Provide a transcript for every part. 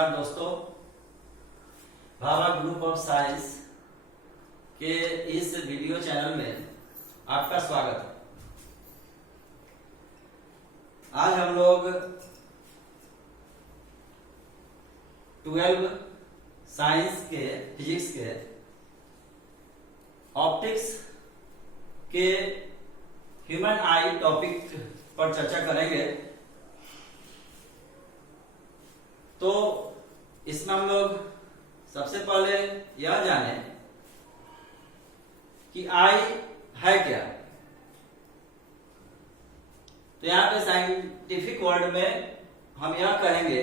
नमस्कार दोस्तों, Bhabha group of science के इस वीडियो चैनल में आपका स्वागत है। आज हम लोग 12 साइंस के फिजिक्स के ऑप्टिक्स के ह्यूमन आई टॉपिक पर चर्चा करेंगे। तो इसमें हम लोग सबसे पहले यह जाने कि आई है क्या। तो यहाँ पे साइंटिफिक वर्ड में हम यह कहेंगे,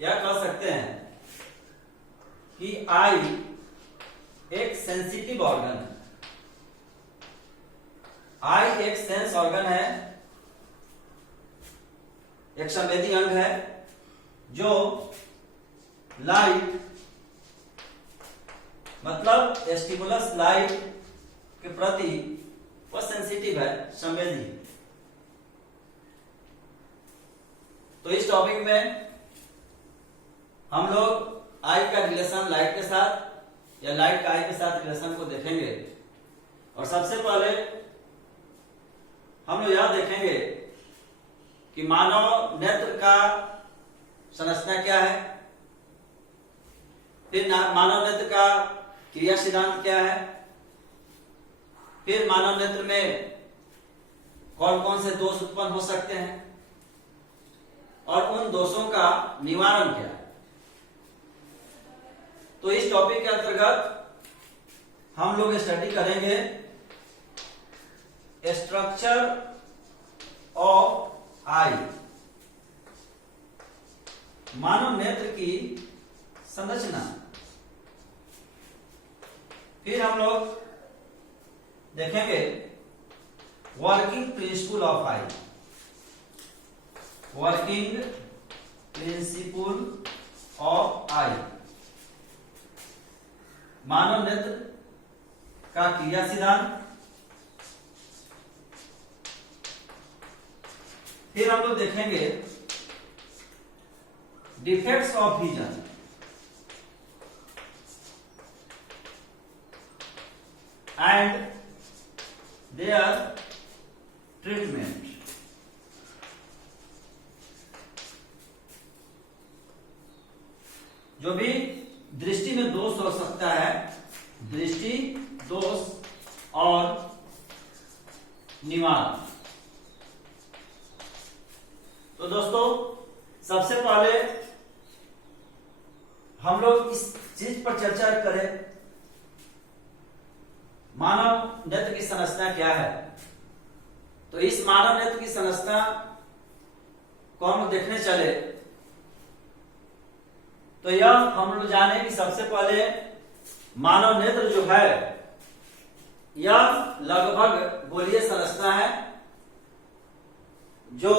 यह कह सकते हैं कि आई एक सेंसिटिव ऑर्गन है। आई एक सेंस ऑर्गन है, एक संवेदी अंग है जो लाइट मतलब स्टिमुलस लाइट के प्रति वह सेंसिटिव है, संवेदी। तो इस टॉपिक में हम लोग आई का रिलेशन लाइट के साथ या लाइट का आई के साथ रिलेशन को देखेंगे। और सबसे पहले हम लोग यह देखेंगे कि मानव नेत्र का संरचना क्या है, फिर मानव नेत्र का क्रिया सिद्धांत क्या है, फिर मानव नेत्र में कौन कौन से दोष उत्पन्न हो सकते हैं और उन दोषों का निवारण क्या है। तो इस टॉपिक के अंतर्गत हम लोग स्टडी करेंगे स्ट्रक्चर ऑफ आई, मानव नेत्र की संरचना। फिर हम लोग देखेंगे working principle of eye, working principle of eye, मानव नेत्र का क्रिया सिद्धांत। फिर हम लोग देखेंगे defects of vision, and their treatment. जो भी दृष्टि में दोष हो सकता है, दृष्टि दोष और निवारण। तो दोस्तों सबसे पहले हम लोग इस चीज पर चर्चा करें, मानव नेत्र की संरचना क्या है। तो इस मानव नेत्र की संरचना को हम देखने चले तो यह हम लोग जाने कि सबसे पहले मानव नेत्र जो है यह लगभग गोलीय संरचना है, जो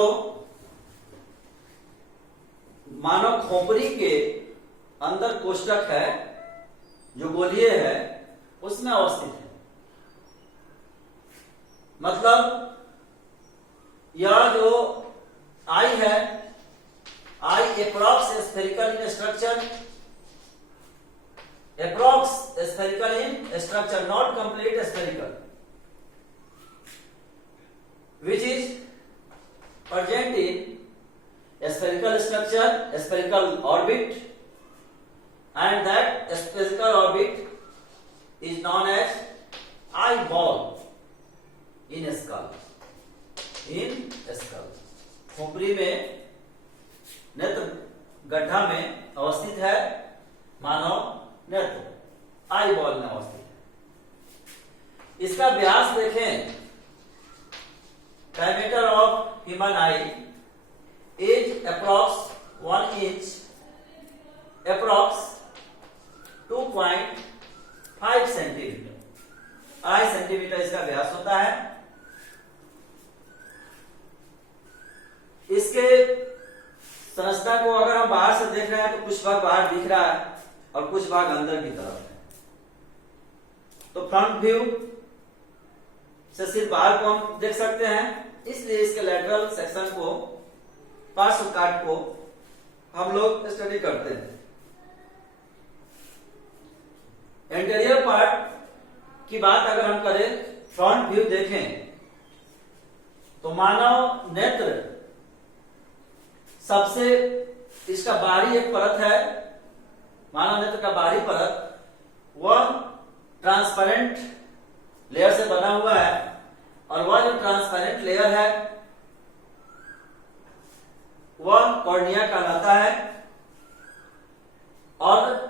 मानव खोपड़ी के अंदर कोष्ठक है जो गोलीय है उसमें अवस्थित है। मतलब यह जो आई है, eye approx spherical in structure, approx spherical in structure, not complete spherical, which is present in spherical structure, spherical orbit, and that spherical orbit is known as eyeball in skull. in skull, खोपड़ी में नेत्र गड्ढा में अवस्थित है मानव नेत्र, eye ball में अवस्थित है। इसका व्यास देखें, diameter of human I is approx 1 inch, approx 2.5 centimetre, 2.5 centimetre इसका व्यास होता है। इसके संरचना को अगर हम बाहर से देख रहे हैं तो कुछ भाग बाहर दिख रहा है और कुछ भाग अंदर की तरफ है। तो फ्रंट व्यू से सिर्फ बाहर को हम देख सकते हैं, इसलिए इसके लेटरल सेक्शन को, पार्श्व काट को हम लोग स्टडी करते हैं। इंटीरियर पार्ट की बात अगर हम करें, फ्रंट व्यू देखें तो मानव नेत्र सबसे इसका बाहरी एक परत है, मानव नेत्र का बाहरी परत वह ट्रांसपेरेंट लेयर से बना हुआ है और वह जो ट्रांसपेरेंट लेयर है वह कॉर्निया कहलाता है और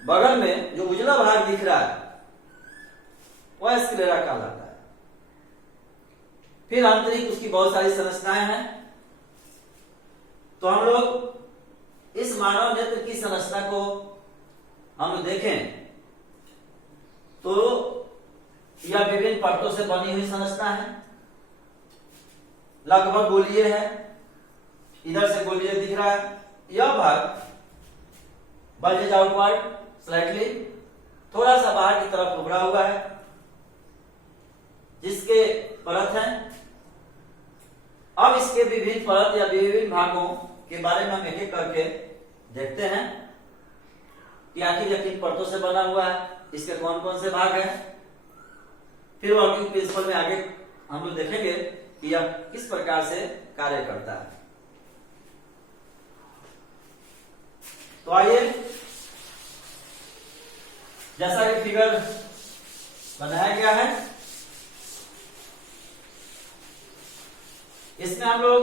बगल में जो उजला भाग दिख रहा है वह स्क्लेरा कहलाता है। फिर आंतरिक उसकी बहुत सारी संरचनाएं हैं। तो हम लोग इस मानव नेत्र की संरचना को हम लोग देखें तो यह विभिन्न परतों से बनी हुई संरचना है, लगभग गोलीय है। इधर से गोलीय दिख रहा है। यह भाग बल्जेज आउटवर्ड स्लाइटली, थोड़ा सा बाहर की तरफ उभरा हुआ है, जिसके परत है। अब इसके विभिन्न परत या विभिन्न भागों के बारे में हम एक एक करके देखते हैं कि आखिर यह किन परतों से बना हुआ है, इसके कौन कौन से भाग हैं। फिर वर्किंग प्रिंसिपल में आगे हम लोग देखेंगे कि यह किस प्रकार से कार्य करता है। तो आइए, जैसा कि फिगर बनाया गया है इसमें हम लोग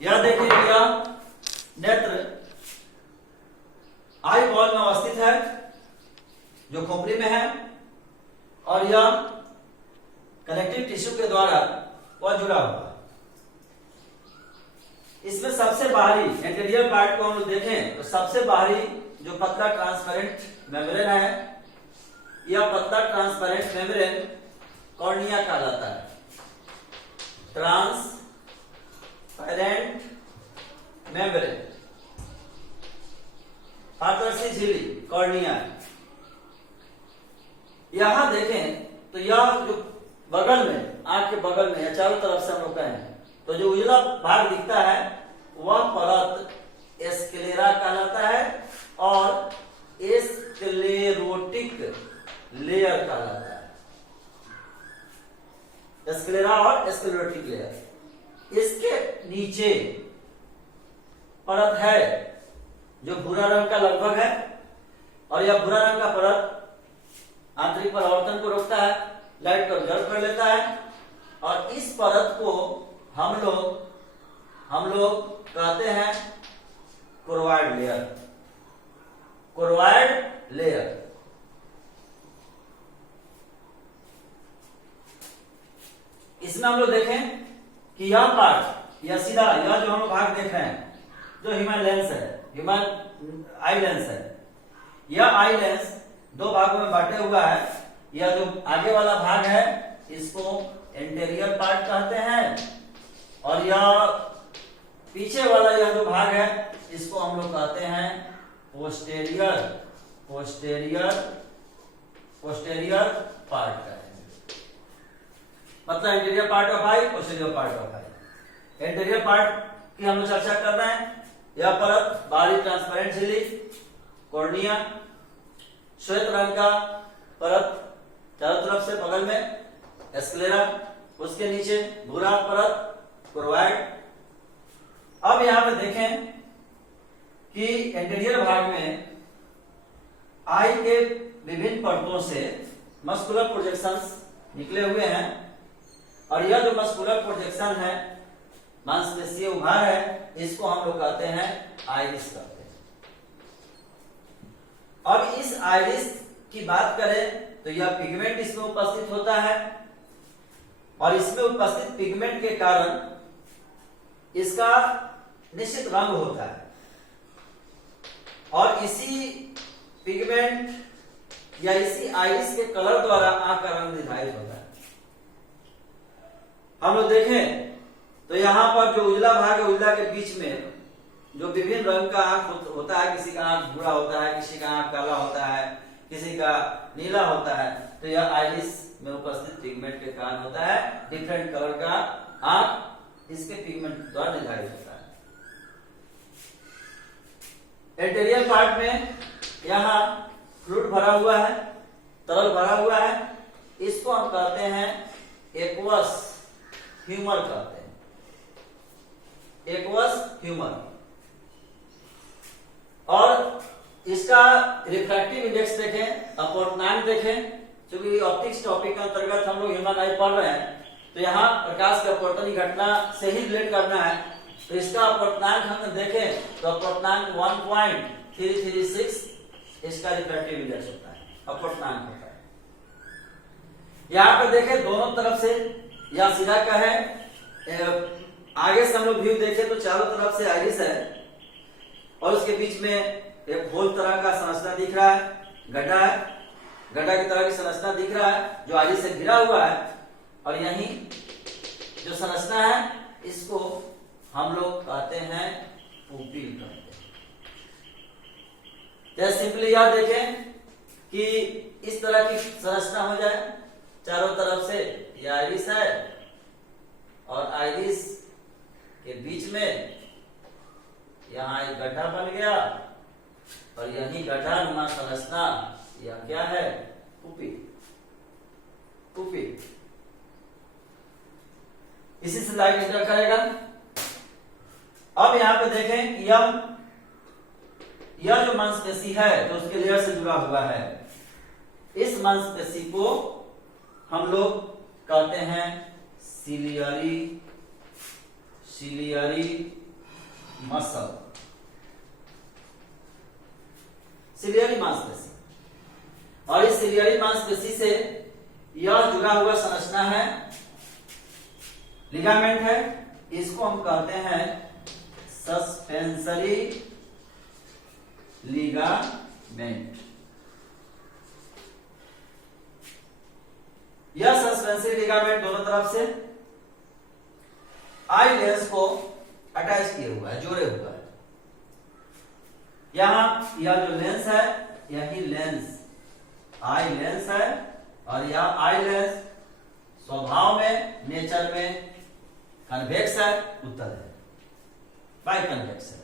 यह देखें कि यह नेत्र आई बॉल में अवस्थित है जो खोपड़ी में है और यह कनेक्टिव टिश्यू के द्वारा वह जुड़ा हुआ है। इसमें सबसे बाहरी इंटीरियर पार्ट को हम लोग देखें तो सबसे बाहरी जो पतला ट्रांसपेरेंट मेम्ब्रेन है, यह पतला ट्रांसपेरेंट मेम्ब्रेन कॉर्निया कहलाता है। ट्रांसपेरेंट मेम्ब्रेन, पारदर्शी झिल्ली कॉर्निया। यहां देखें तो यह जो बगल में, आंख के बगल में या चारों तरफ से हम लोग कहें तो जो उजला भाग दिखता है वह परत स्क्लेरा कहलाता है और स्क्लेरोटिक लेयर कहलाता है। स्क्लेरा और स्क्लेरोटिक लेयर। इसके नीचे परत है जो भूरा रंग का लगभग है और यह भूरा रंग का परत आंतरिक परावर्तन को रोकता है, लाइट को ऑब्जर्व कर लेता है और इस परत को हम लोग कहते हैं कोरोइड लेयर। Choroid layer. इसमें हम लोग देखें कि यह पार्ट, यह सीधा, यह जो हम लोग भाग देख रहे हैं जो ह्यूमन लेंस है, ह्यूमन आई लेंस है, यह आई लेंस दो भागों में बांटे हुआ है। यह जो आगे वाला भाग है इसको इंटीरियर पार्ट कहते हैं और यह पीछे वाला यह जो भाग है इसको हम लोग कहते हैं पोस्टेरियर पार्ट का है। मतलब interior part of I, posterior part of I. Interior part की हम लोग चर्चा कर रहे हैं। यह परत बाहरी ट्रांसपेरेंट झिल्ली कॉर्निया, श्वेत रंग का परत चारों तरफ से बगल में स्क्लेरा, उसके नीचे भूरा परत कोरोइड। अब यहां पे देखें कि इंटीरियर भाग में आई के विभिन्न परतों से मस्कुलर प्रोजेक्शंस निकले हुए हैं और यह जो मस्कुलर प्रोजेक्शन है, मांसपेशीय उभार है, इसको हम लोग कहते हैं आइरिस कहते हैं। अब इस आइरिस की बात करें तो यह पिगमेंट इसमें उपस्थित होता है और इसमें उपस्थित पिगमेंट के कारण इसका निश्चित रंग होता है और इसी पिगमेंट या इसी आइरिस के कलर द्वारा आंख का रंग निर्धारित होता है। हम लोग देखें तो यहां पर जो उजला भाग है, उजला के बीच में जो विभिन्न रंग का आंख होता है, किसी का आंख भूरा होता है, किसी का आंख काला होता है, किसी का नीला होता है, तो यह आइरिस में उपस्थित पिगमेंट के कारण होता है। डिफरेंट कलर का आंख इसके पिगमेंट द्वारा निर्धारित होता है। इंटीरियर पार्ट में यहां फ्लूइड भरा हुआ है, तरल भरा हुआ है, इसको हम कहते हैं एक्वस ह्यूमर कहते हैं, एक्वस ह्यूमर। और इसका रिफ्रैक्टिव इंडेक्स देखें, अपवर्तनांक देखें, क्योंकि ऑप्टिक्स टॉपिक के अंतर्गत हम लोग ह्यूमन आई पढ़ रहे हैं, तो यहाँ प्रकाश की अपवर्तन की घटना से ही रिलेट करना है। तो इसका अपवर्तनांक हम देखें तो अपवर्तनांक 1.336 इसका रिफ्रैक्टिव इंडेक्स होता है, अपवर्तनांक होता है। यहाँ पर देखें दोनों तरफ से, या सीधा का है, आगे से हम लोग व्यू देखें तो चारों तरफ से आइरिस है और उसके बीच में एक होल तरह का संरचना दिख रहा है, गड्ढा है, गड्ढा की तरह की संरचना दिख रहा है जो आइरिस से घिरा हुआ है। और यही जो संरचना है इसको हम लोग कहते हैं पुपिल कहते हैं। जैसे सिंपली यह देखें कि इस तरह की संरचना हो जाए, चारों तरफ से ये आइरिस है और आइरिस के बीच में यहाँ एक गड्ढा बन गया और यही गड्ढा नुमा संरचना यह क्या है, पुपिल, पुपिल। इसी से लाइट इंटर करेगा। अब यहाँ पे देखें कि यह जो मांसपेशी है जो उसके लेयर से जुड़ा हुआ है, इस मांसपेशी को हम लोग कहते हैं सिलियरी मसल, सिलियरी मांसपेशी। और इस सिलियरी मांसपेशी से यह जुड़ा हुआ संरचना है, लिगामेंट है, इसको हम कहते हैं सस्पेंसरी लिगामेंट। यह सस्पेंसरी लिगामेंट दोनों तरफ से आई लेंस को अटैच किए हुआ है, जोड़े हुआ है। यहां यह जो लेंस है यही लेंस आई लेंस है और यह आई लेंस स्वभाव में, नेचर में कन्वेक्स है, उत्तर है, बाई कन्वेक्स है।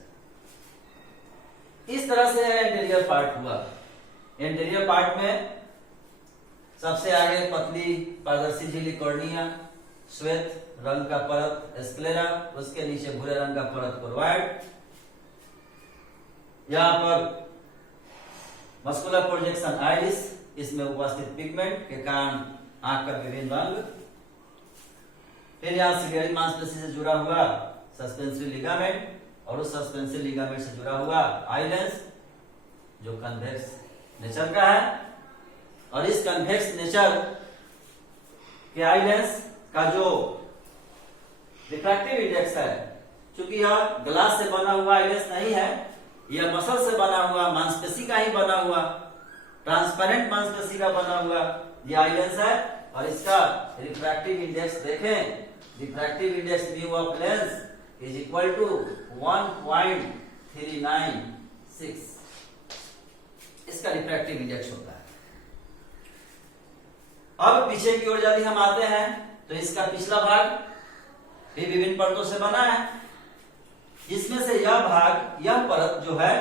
इस तरह से इंटीरियर पार्ट हुआ। इंटीरियर पार्ट में सबसे आगे पतली पारदर्शी झिल्ली कॉर्निया, श्वेत रंग का परत स्क्लेरा, उसके नीचे भूरे रंग का परत कोर्वाइड। यहां पर मस्कुलर प्रोजेक्शन आइरिस, इसमें उपस्थित पिगमेंट के कारण आंख का विभिन्न रंग। फिर यहाँ सिलियरी मांसपेशी से जुड़ा हुआ सस्पेंसरी लिगामेंट और उस सस्पेंसरी लिगामेंट से जुड़ा हुआ आई लेंस जो कन्वेक्स नेचर का है। और इस कन्वेक्स नेचर के आई लेंस का जो रिफ्रैक्टिव इंडेक्स है, क्योंकि यह ग्लास से बना हुआ आई लेंस नहीं है, यह मसल से बना हुआ, मांसपेशी का ही बना हुआ, ट्रांसपेरेंट मांसपेशी का बना हुआ ये आई लेंस है। और इसका रिफ्रैक्टिव इंडेक्स देखें, refractive index view of lens is equal to 1.396, इसका रिफ्रैक्टिव इंडेक्स होता है। अब पीछे की ओर यदि हम आते हैं तो इसका पिछला भाग भी विभिन्न परतों से बना है, जिसमें से यह भाग, यह परत जो है,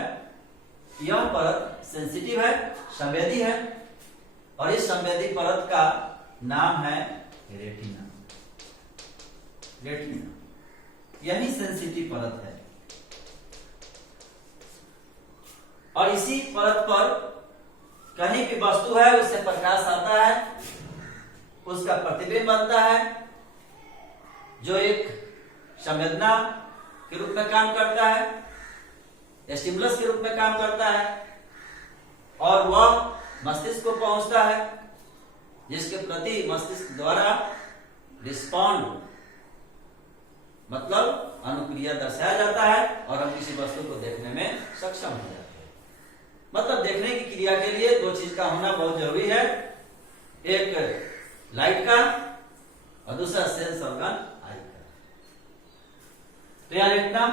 यह परत सेंसिटिव है, संवेदी है और इस संवेदी परत का नाम है रेटिना। रेटिना यही सेंसिटिव परत है और इसी परत पर कहीं भी वस्तु है उससे प्रकाश आता है, उसका प्रतिबिंब बनता है जो एक संवेदना के रूप में काम करता है, स्टिमुलस के रूप में काम करता है और वह मस्तिष्क को पहुंचता है, जिसके प्रति मस्तिष्क द्वारा रिस्पॉन्ड मतलब अनुक्रिया दर्शाया जाता है और हम किसी वस्तु को देखने में सक्षम हो जाते हैं। मतलब देखने की क्रिया के लिए दो चीज का होना बहुत जरूरी है, एक लाइट का और दूसरा सेंस ऑर्गन आई का। तो यह रेटिना,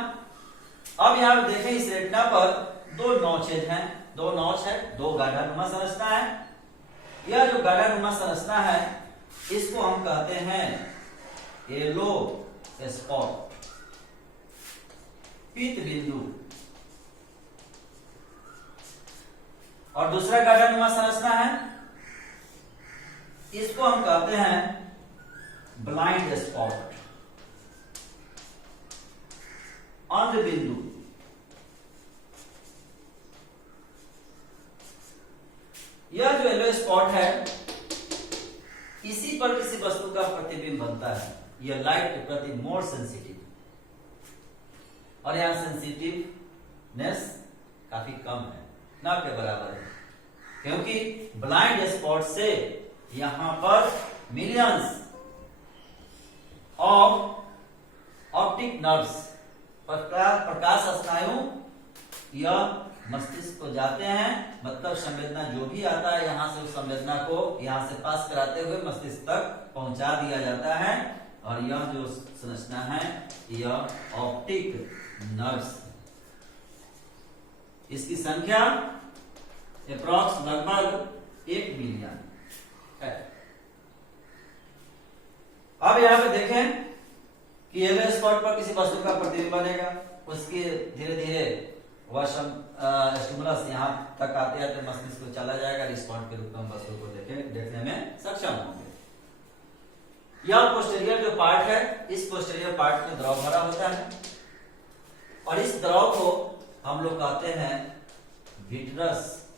अब यहां देखें इस रेटिना पर दो नौचेज हैं, दो नौच है, दो गाढ़ानुमा संरचना है। यह जो गाढ़ानुमा संरचना है इसको हम कहते हैं येलो स्पॉट, पीत बिंदु। और दूसरा गाढ़ानुमा संरचना है, इसको हम कहते हैं ब्लाइंड स्पॉट, अंध बिंदु। यह जो येलो स्पॉट है, इसी पर किसी वस्तु का प्रतिबिंब बनता है। यह लाइट के प्रति मोर सेंसिटिव, और यहां सेंसिटिवनेस काफी कम है, ना के बराबर है, क्योंकि ब्लाइंड स्पॉट से यहां पर मिलियंस ऑफ ऑप्टिक नर्व्स, प्रकाश स्नायु यह मस्तिष्क को जाते हैं, मतलब संवेदना जो भी आता है यहां से उस संवेदना को यहां से पास कराते हुए मस्तिष्क तक पहुंचा दिया जाता है। और यह जो संरचना है यह ऑप्टिक नर्व्स, इसकी संख्या अप्रॉक्स लगभग 1 मिलियन है। अब यहां पे देखें कि येलो स्पॉट पर किसी वस्तु का प्रतिबिंब बनेगा, उसके धीरे धीरे वह स्टिमुलस यहाँ तक आते आते मस्तिष्क को चला जाएगा, रिस्पॉन्ड के रूप में हम वस्तु को देखने में सक्षम होंगे। यह पोस्टेरियर जो पार्ट है, इस पोस्टेरियर पार्ट में द्रव भरा होता है, और इस द्रव को हम लोग कहते हैं विट्रस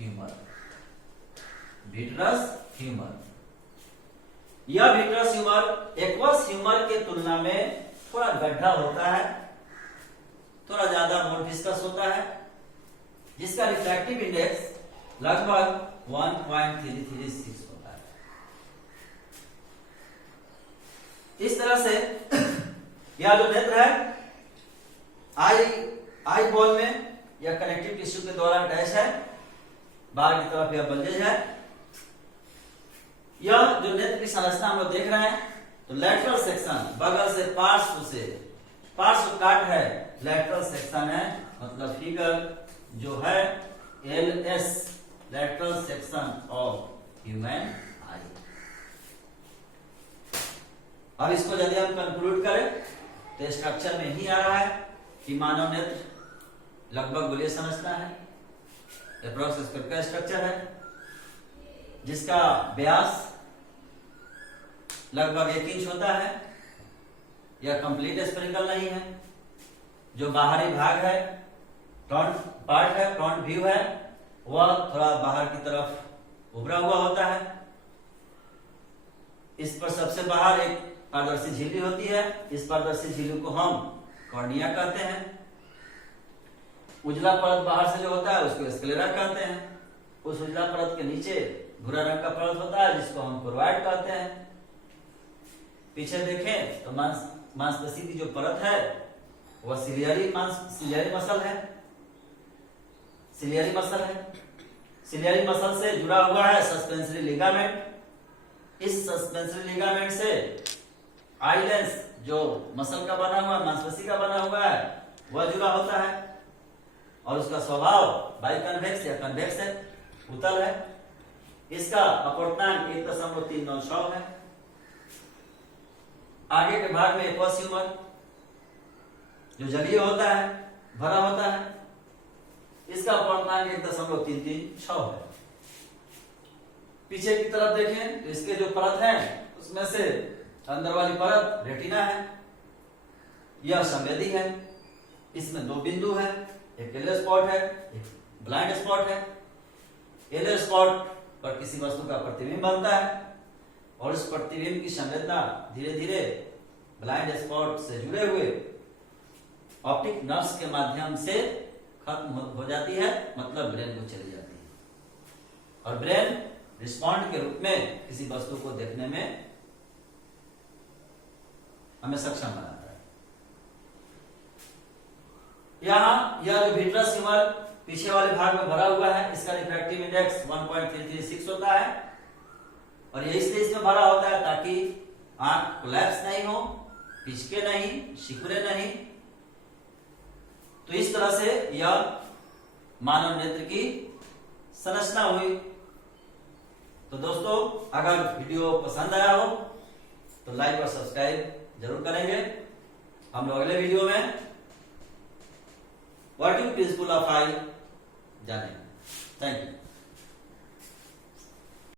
ह्यूमर। विट्रस ह्यूमर, यह विट्रस ह्यूमर एक्वस ह्यूमर के तुलना में थोड़ा गड्ढा होता है, थोड़ा ज्यादा मोर विस्कस होता है, जिसका रिफ्रैक्टिव इंडेक्स लगभग 1.336 होता है। इस तरह से यह जो नेत्र है आई बॉल में यह कनेक्टिव टिश्यू के द्वारा अटैच है, बाहर की तरफ यह बल्जेज है। यह जो नेत्र की संरचना हम लोग देख रहे हैं, तो लैटरल सेक्शन बगल से पार्श्व काट है, लैटरल सेक्शन है, मतलब फिगर जो है LS lateral section of human आई। अब इसको यदि हम कंक्लूड करें तो स्ट्रक्चर में ही आ रहा है कि मानव नेत्र लगभग गोलीय संरचना है, एप्रोक्स स्क्वायर का स्ट्रक्चर है, जिसका व्यास लगभग 1 इंच होता है। यह कंप्लीट स्फेरिकल नहीं है, जो बाहरी भाग है, फ्रंट पार्ट है, फ्रंट व्यू है, वह थोड़ा बाहर की तरफ उभरा हुआ होता है। इस पर सबसे बाहर एक पारदर्शी झिल्ली होती है, इस पारदर्शी झिल्ली को हम कॉर्निया कहते हैं। उजला परत बाहर से जो होता है उसको स्क्लेरा कहते हैं। उस उजला परत के नीचे भूरा रंग का परत होता है, जिसको हम कोरोइड कहते हैं। पीछे देखें तो मांसपेशी की जो परत है वह सिलियरी मसल है। सिलियरी मसल से जुड़ा हुआ है सस्पेंसरी लिगामेंट। इस सस्पेंसरी लिगामेंट से आईलेंस जो मसल का बना हुआ, मांसपेशी का बना हुआ है, वह जुड़ा होता है, और उसका स्वभाव बाइकन्वेक्स या कन्वेक्स है, उत्तल है। इसका अपवर्तनांक 1.396 है। आगे के भाग में एक्वस ह्यूमर जो जलीय होता है, भरा होता है, इसका अपवर्तनांक 1.336 है। पीछे की तरफ देखें तो इसके जो परत है उसमें से अंदर वाली परत रेटिना है, यह संवेदी है। इसमें 2 बिंदु है, एक येलो स्पॉट है, एक ब्लाइंड स्पॉट है। येलो स्पॉट पर किसी वस्तु का प्रतिबिंब बनता है, और इस प्रतिबिंब की संवेदना धीरे धीरे ब्लाइंड स्पॉट से जुड़े हुए ऑप्टिक नर्व्स के माध्यम से खत्म हो जाती है, मतलब ब्रेन को चली जाती है, और ब्रेन रिस्पॉन्ड के रूप में किसी वस्तु को देखने में हमें सक्षम बनाता है। यहाँ यह जो विट्रस ह्यूमर पीछे वाले भाग में भरा हुआ है, इसका रिफ्रैक्टिव इंडेक्स 1.336 होता है, और ये इसलिए इसमें भरा होता है ताकि आंख कोलैप्स नहीं हो, पिचके नहीं, सिकुड़े नहीं। तो इस तरह से यह मानव नेत्र की संरचना हुई। तो दोस्तों, अगर वीडियो पसंद आया हो तो लाइक और सब्सक्राइब जरूर करेंगे। हम लोग अगले वीडियो में वर्किंग प्रिंसिपल ऑफ आई जानेंगे। Thank you.